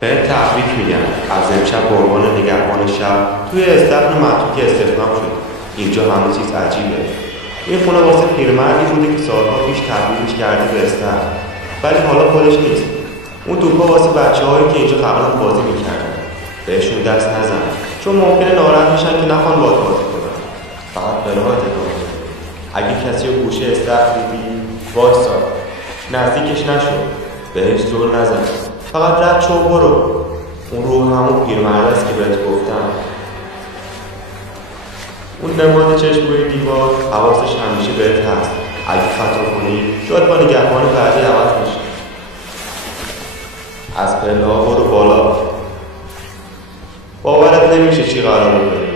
بهت تبریک میگم. از امشب به عنوان نگهبان شب توی استخر متروکه استخدام شد. اینجا همه چیز عجیبه. این خونه واسه پیرمردی بوده که سالها پیش تبدیلش کرده به استخر، ولی حالا خودش نیست. اون توپا واسه بچه‌هایی که اینجا قبلا بازی میکردن. بهشون دست نزن، چون ممکنه ناراحت میشن که نخوان باهات بازی کنن. فقط به راحت ادامه بده. اگه کسی رو گوشه استخر دیدی، وایسا، نزدیکش نشو، بهش زور نزن، فقط رد شو و برو. اون روح همون پیرمرد است که بهت گفتم. اون نماد چشم روی دیوار حواسش همیشه بهت هست. اگه خطا کنی شاید با نگهبان بعدی عوض میشه. از پله‌ها برو بالا. باورت نمیشه چی قراره بره.